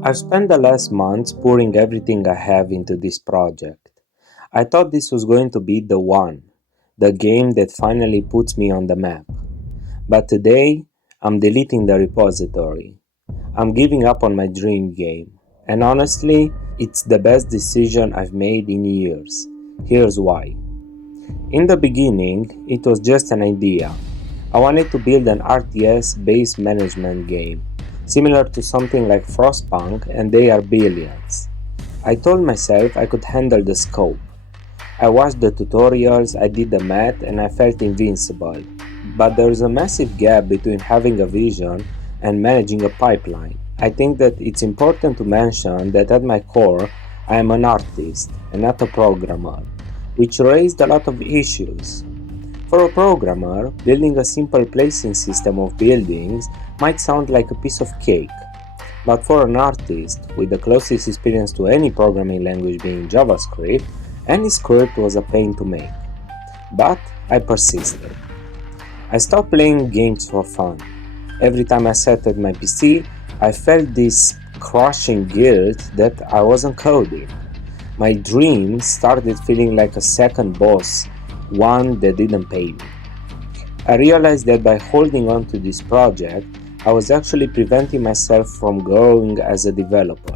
I've spent the last months pouring everything I have into this project. I thought this was going to be the one, the game that finally puts me on the map. But today, I'm deleting the repository. I'm giving up on my dream game. And honestly, it's the best decision I've made in years. Here's why. In the beginning, it was just an idea. I wanted to build an RTS based management game, similar to something like Frostpunk, and they are billions. I told myself I could handle the scope. I watched the tutorials, I did the math, and I felt invincible. But there is a massive gap between having a vision and managing a pipeline. I think that it's important to mention that at my core, I am an artist and not a programmer, which raised a lot of issues. For a programmer, building a simple placing system of buildings might sound like a piece of cake. But for an artist, with the closest experience to any programming language being JavaScript, any script was a pain to make. But I persisted. I stopped playing games for fun. Every time I sat at my PC, I felt this crushing guilt that I wasn't coding. My dreams started feeling like a second boss, one that didn't pay me. I realized that by holding on to this project, I was actually preventing myself from growing as a developer.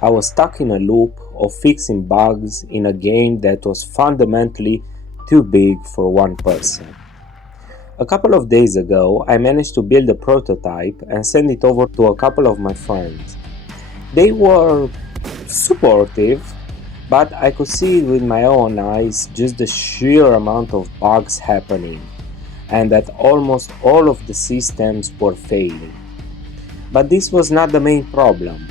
I was stuck in a loop of fixing bugs in a game that was fundamentally too big for one person. A couple of days ago, I managed to build a prototype and send it over to a couple of my friends. They were supportive, but I could see it with my own eyes just the sheer amount of bugs happening, and that almost all of the systems were failing. But this was not the main problem.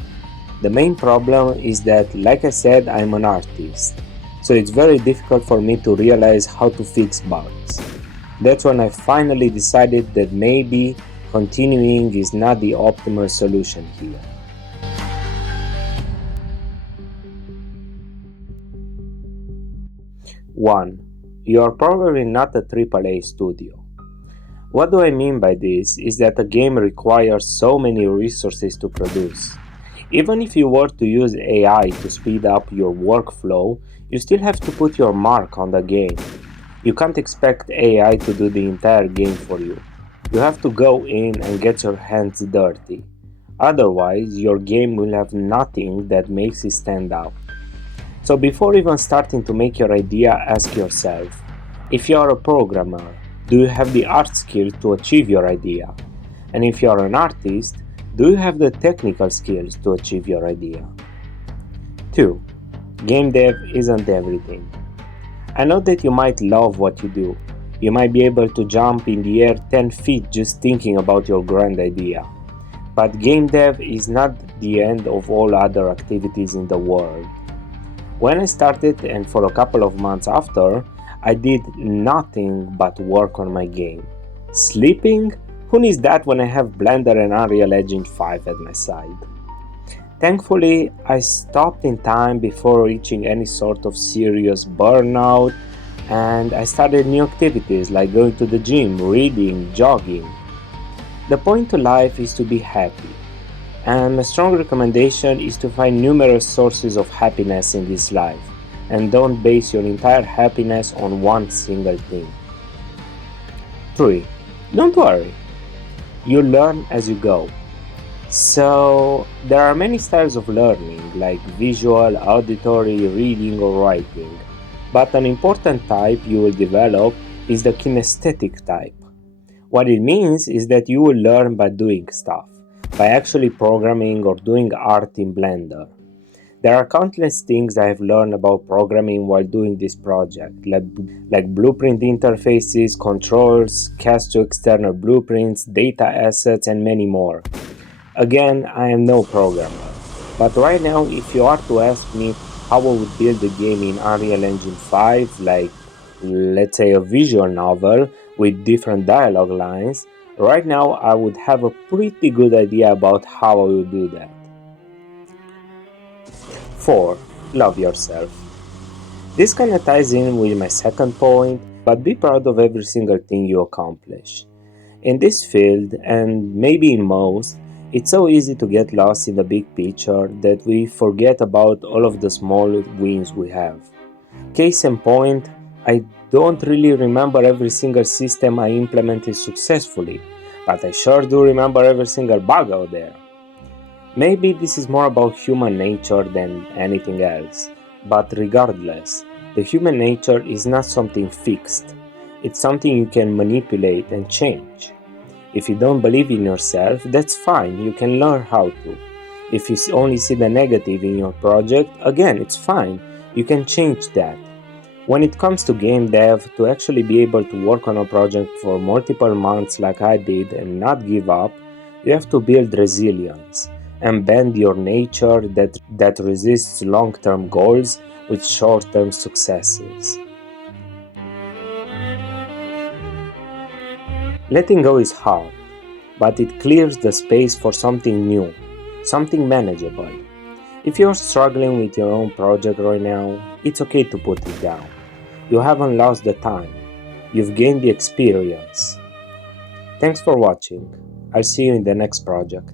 The main problem is that, like I said, I'm an artist, so it's very difficult for me to realize how to fix bugs. That's when I finally decided that maybe continuing is not the optimal solution here. 1. You are probably not a AAA studio. What do I mean by this is that a game requires so many resources to produce. Even if you were to use AI to speed up your workflow, you still have to put your mark on the game. You can't expect AI to do the entire game for you. You have to go in and get your hands dirty. Otherwise, your game will have nothing that makes it stand out. So before even starting to make your idea, ask yourself, if you are a programmer, do you have the art skills to achieve your idea? And if you are an artist, do you have the technical skills to achieve your idea? 2. Game dev isn't everything. I know that you might love what you do. You might be able to jump in the air 10 feet just thinking about your grand idea. But game dev is not the end of all other activities in the world. When I started, and for a couple of months after, I did nothing but work on my game. Sleeping? Who needs that when I have Blender and Unreal Engine 5 at my side? Thankfully, I stopped in time before reaching any sort of serious burnout, and I started new activities like going to the gym, reading, jogging. The point to life is to be happy, and a strong recommendation is to find numerous sources of happiness in this life, and don't base your entire happiness on one single thing. 3. Don't worry. You learn as you go. So, there are many styles of learning, like visual, auditory, reading, or writing. But an important type you will develop is the kinesthetic type. What it means is that you will learn by doing stuff, by actually programming or doing art in Blender. There are countless things I have learned about programming while doing this project, like blueprint interfaces, controls, cast to external blueprints, data assets, and many more. Again, I am no programmer, but right now, if you are to ask me how I would build a game in Unreal Engine 5, like let's say a visual novel with different dialogue lines, right now I would have a pretty good idea about how I would do that. 4. Love yourself. This kinda ties in with my second point, but be proud of every single thing you accomplish. In this field, and maybe in most, It's so easy to get lost in the big picture that we forget about all of the small wins we have. Case in point, I don't really remember every single system I implemented successfully, but I sure do remember every single bug out there. Maybe this is more about human nature than anything else, but regardless, the human nature is not something fixed. It's something you can manipulate and change. If you don't believe in yourself, that's fine, you can learn how to. If you only see the negative in your project, again, it's fine, you can change that. When it comes to game dev, to actually be able to work on a project for multiple months like I did and not give up, you have to build resilience and bend your nature that resists long-term goals with short-term successes. Letting go is hard, but it clears the space for something new, something manageable. If you're struggling with your own project right now, it's okay to put it down. You haven't lost the time. You've gained the experience. Thanks for watching. I'll see you in the next project.